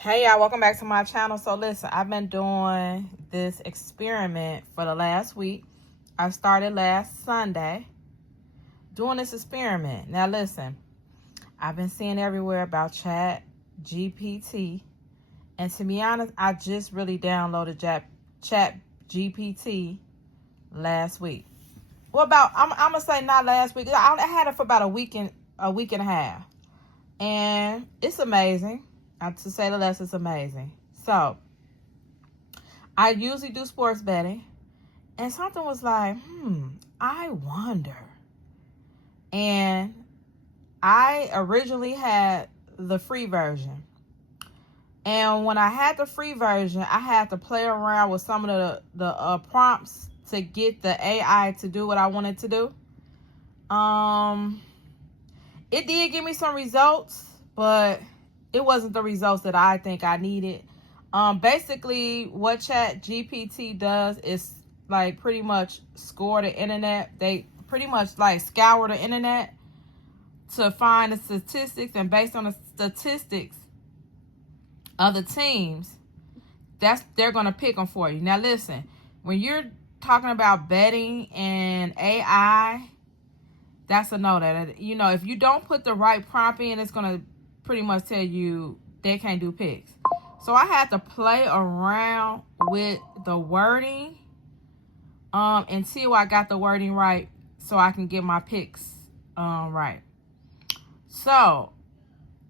Hey y'all, welcome back to my channel. So listen, I've been doing this experiment for the last week. I started last Sunday doing this experiment. Now listen, I've been seeing everywhere about Chat GPT, and to be honest, I just really downloaded Chat GPT last week. Well, I'm gonna say not last week. I had it for about a week and a half, and it's amazing. To say the least, it's amazing. So I usually do sports betting, and something was like, I wonder. And I originally had the free version. And when I had the free version, I had to play around with some of the prompts to get the AI to do what I wanted to do. It did give me some results, but it wasn't the results that I think I needed. Basically, what Chat GPT does is like pretty much score the internet. They pretty much like scour the internet to find the statistics, and based on the statistics of the teams, they're gonna pick them for you. Now, listen, when you're talking about betting and AI, that's a no. That if you don't put the right prompt in, it's gonna pretty much tell you they can't do picks. So I had to play around with the wording until I got the wording right, so I can get my picks right. So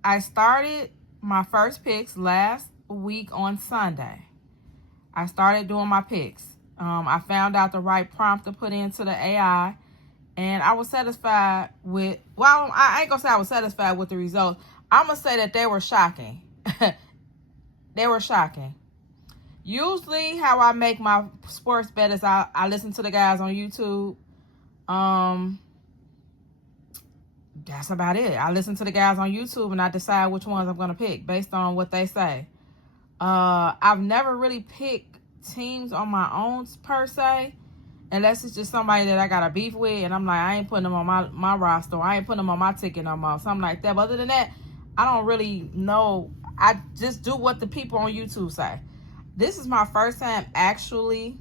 I started my first picks last week on Sunday. I started doing my picks. I found out the right prompt to put into the AI, and I was satisfied with, well, I ain't gonna say I was satisfied with the results. I'm gonna say that they were shocking. They were shocking. Usually how I make my sports bet is I listen to the guys on YouTube. That's about it. I listen to the guys on YouTube and I decide which ones I'm gonna pick based on what they say. I've never really picked teams on my own per se, unless it's just somebody that I got a beef with and I'm like, I ain't putting them on my roster. I ain't putting them on my ticket no more. Something like that. But other than that, I don't really know. I just do what the people on YouTube say. This is my first time actually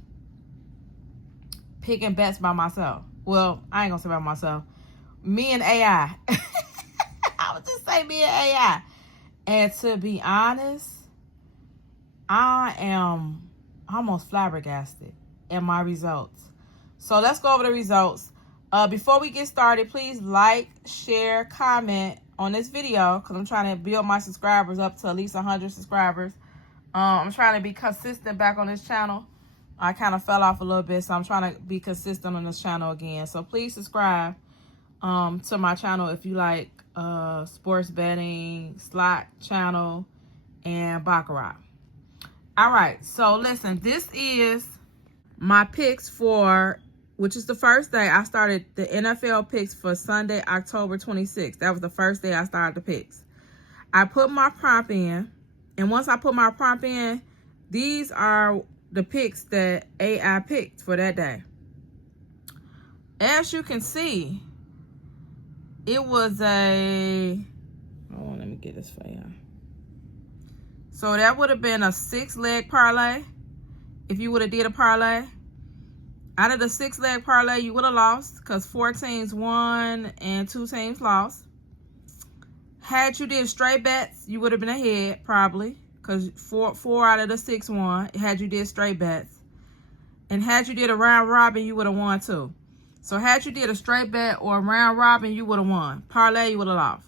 picking bets by myself. Well, I ain't gonna say by myself. Me and AI. I would just say me and AI. And to be honest, I am almost flabbergasted at my results. So let's go over the results. Before we get started, please like, share, comment on this video, because I'm trying to build my subscribers up to at least 100 subscribers. I'm trying to be consistent back on this channel. I kind of fell off a little bit, so I'm trying to be consistent on this channel again. So please subscribe to my channel if you like sports betting, slot channel, and Baccarat. All right, so listen, this is my picks for, which is the first day I started the NFL picks for Sunday, October 26th. That was the first day I started the picks. I put my prompt in, and once I put my prompt in, these are the picks that AI picked for that day. As you can see, it was a, oh, let me get this for you. So that would have been a 6-leg parlay if you would have did a parlay. Out of the 6-leg parlay, you would have lost because 4 teams won and 2 teams lost. Had you did straight bets, you would have been ahead probably because 4 out of the 6 won. Had you did straight bets. And had you did a round robin, you would have won too. So had you did a straight bet or a round robin, you would have won. Parlay, you would have lost.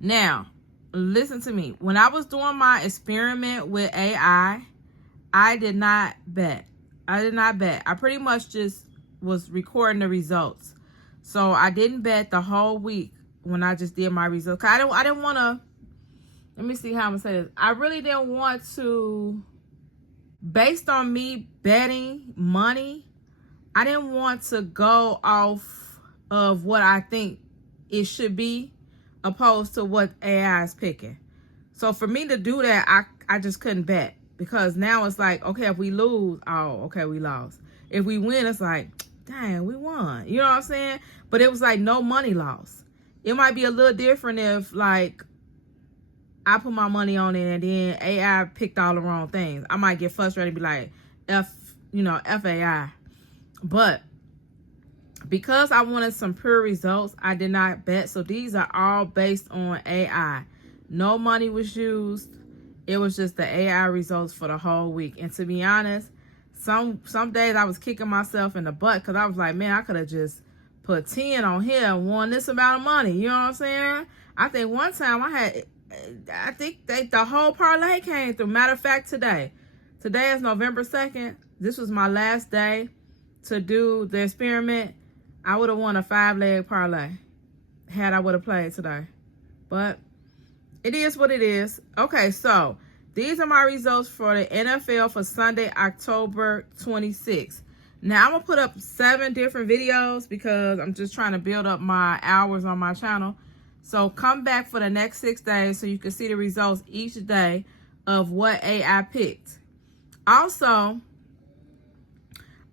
Now, listen to me. When I was doing my experiment with AI, I did not bet. I pretty much just was recording the results. So I didn't bet the whole week when I just did my results. I didn't want to, let me see how I'm going to say this. I really didn't want to, based on me betting money, I didn't want to go off of what I think it should be opposed to what AI is picking. So for me to do that, I just couldn't bet, because now it's like, okay, if we lose, oh, okay, we lost. If we win, it's like, dang, we won. You know what I'm saying? But it was like no money loss. It might be a little different if like I put my money on it and then AI picked all the wrong things. I might get frustrated and be like, FAI. But because I wanted some pure results, I did not bet. So these are all based on AI. No money was used. It was just the AI results for the whole week. And to be honest, some days I was kicking myself in the butt because I was like, man, I could have just put 10 on here and won this amount of money. You know what I'm saying? I think one time the whole parlay came through. Matter of fact, today is November 2nd. This was my last day to do the experiment. I would have won a 5-leg parlay had I would have played today. But it is what it is. Okay, so these are my results for the NFL for Sunday, October 26th. Now, I'm going to put up 7 different videos because I'm just trying to build up my hours on my channel. So come back for the next 6 days so you can see the results each day of what AI picked. Also,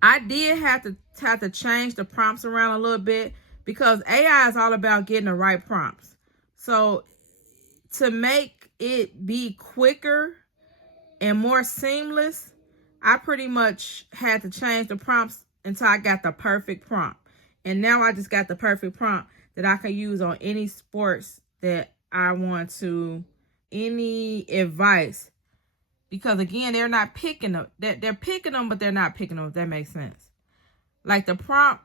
I did have to change the prompts around a little bit because AI is all about getting the right prompts. So to make it be quicker and more seamless, I pretty much had to change the prompts until I got the perfect prompt. And now I just got the perfect prompt that I can use on any sports that I want to, any advice. Because again, they're not picking them. They're picking them, but they're not picking them, if that makes sense. Like the prompt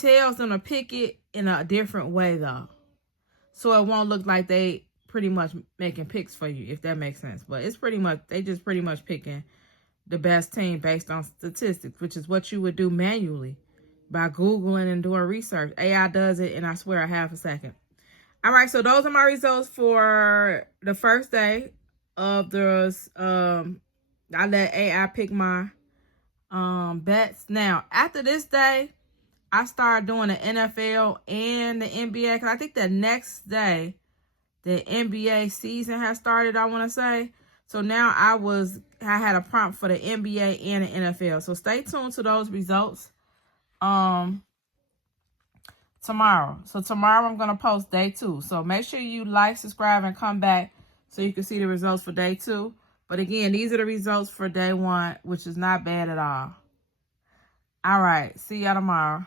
tells them to pick it in a different way though. So it won't look like they pretty much making picks for you, if that makes sense. But it's pretty much, they just pretty much picking the best team based on statistics, which is what you would do manually by Googling and doing research. AI does it in, I swear, a half a second. All right, so those are my results for the first day of those. I let AI pick my bets. Now, after this day, I started doing the NFL and the NBA because I think the next day the NBA season has started, I want to say. So now I had a prompt for the NBA and the NFL. So stay tuned to those results tomorrow. So tomorrow I'm going to post day 2. So make sure you like, subscribe, and come back so you can see the results for day 2. But again, these are the results for day 1, which is not bad at all. All right. See y'all tomorrow.